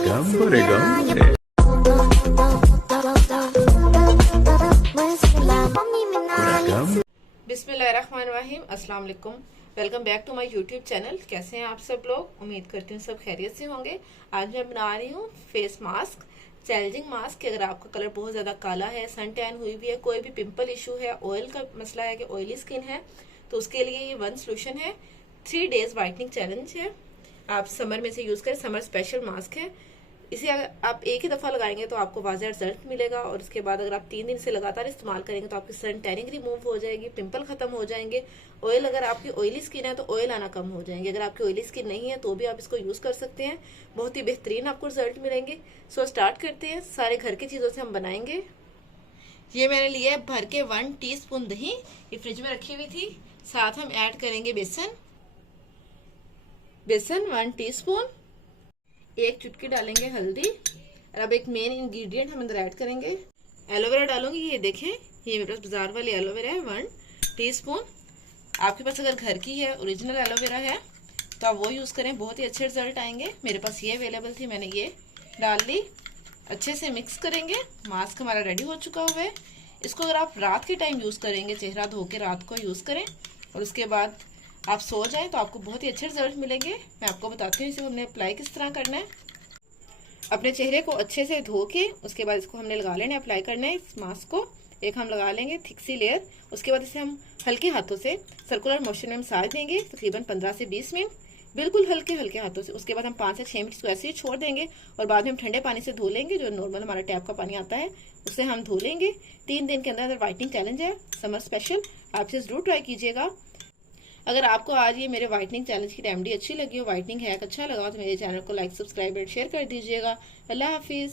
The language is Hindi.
gambre, gambre. बिस्मिल्लाहिर्रहमानिर्रहीम, अस्सलाम वालेकुम। Welcome back to my YouTube channel. कैसे हैं आप सब लोग? उम्मीद करती हूँ सब खैरियत से होंगे। आज मैं बना रही हूँ फेस मास्क, चैलेंजिंग मास्क। कि अगर आपका कलर बहुत ज़्यादा काला है, सन टैन हुई भी है, कोई भी पिंपल इशू है, ऑयल का मसला है कि ऑयली स्किन है, तो उसके लिए ये वन सोल्यूशन है। 3 डेज वाइटनिंग चैलेंज है। आप समर में से यूज़ करें, समर स्पेशल मास्क है। इसे अगर आप एक ही दफ़ा लगाएंगे तो आपको वाज़ह रिजल्ट मिलेगा, और उसके बाद अगर आप 3 दिन से लगातार इस्तेमाल करेंगे तो आपकी सन टैनिंग रिमूव हो जाएगी, पिंपल खत्म हो जाएंगे। ऑयल, अगर आपकी ऑयली स्किन है तो ऑयल आना कम हो जाएंगे। अगर आपकी ऑयली स्किन नहीं है तो भी आप इसको यूज़ कर सकते हैं, बहुत ही बेहतरीन आपको रिजल्ट मिलेंगे। सो स्टार्ट करते हैं। सारे घर की चीज़ों से हम बनाएंगे। ये मैंने लिया है भर के 1 टीस्पून दही, ये फ्रिज में रखी हुई थी। साथ हम ऐड करेंगे बेसन 1 टीस्पून, 1 चुटकी डालेंगे हल्दी। और अब एक मेन इंग्रेडिएंट हम अंदर ऐड करेंगे, एलोवेरा डालूंगी। ये देखें, ये मेरे पास बाजार वाली एलोवेरा है 1 टीस्पून। आपके पास अगर घर की है, ओरिजिनल एलोवेरा है, तो आप वो यूज़ करें, बहुत ही अच्छे रिजल्ट आएंगे। मेरे पास ये अवेलेबल थी, मैंने ये डाल ली। अच्छे से मिक्स करेंगे। मास्क हमारा रेडी हो चुका हुआ है। इसको अगर आप रात के टाइम यूज़ करेंगे, चेहरा धो के रात को यूज़ करें, और उसके बाद आप सो जाएं, तो आपको बहुत ही अच्छे रिजल्ट मिलेंगे। मैं आपको बताती हूँ इसे हमने अप्लाई किस तरह करना है। अपने चेहरे को अच्छे से धो के उसके बाद इसको हमने लगा लेना है, अप्लाई करना है। इस मास्क को एक हम लगा लेंगे थिक सी लेयर। उसके बाद इसे हम हल्के हाथों से सर्कुलर मोशन में मसाज देंगे, तकरीबन 15 से 20 मिनट, बिल्कुल हल्के हल्के हाथों से। उसके बाद हम 5 से 6 मिनट इसको ऐसे ही छोड़ देंगे, और बाद में हम ठंडे पानी से धो लेंगे। जो नॉर्मल हमारा टैप का पानी आता है उससे हम धो लेंगे। 3 दिन के अंदर वाइटनिंग चैलेंज है, समर स्पेशल। आप इसे जरूर ट्राई कीजिएगा। अगर आपको आज ये मेरे वाइटनिंग चैलेंज की रेमेडी अच्छी लगी हो, वाइटनिंग हैक अच्छा लगा हो, तो मेरे चैनल को लाइक, सब्सक्राइब और शेयर कर दीजिएगा। अल्लाह हाफिज़।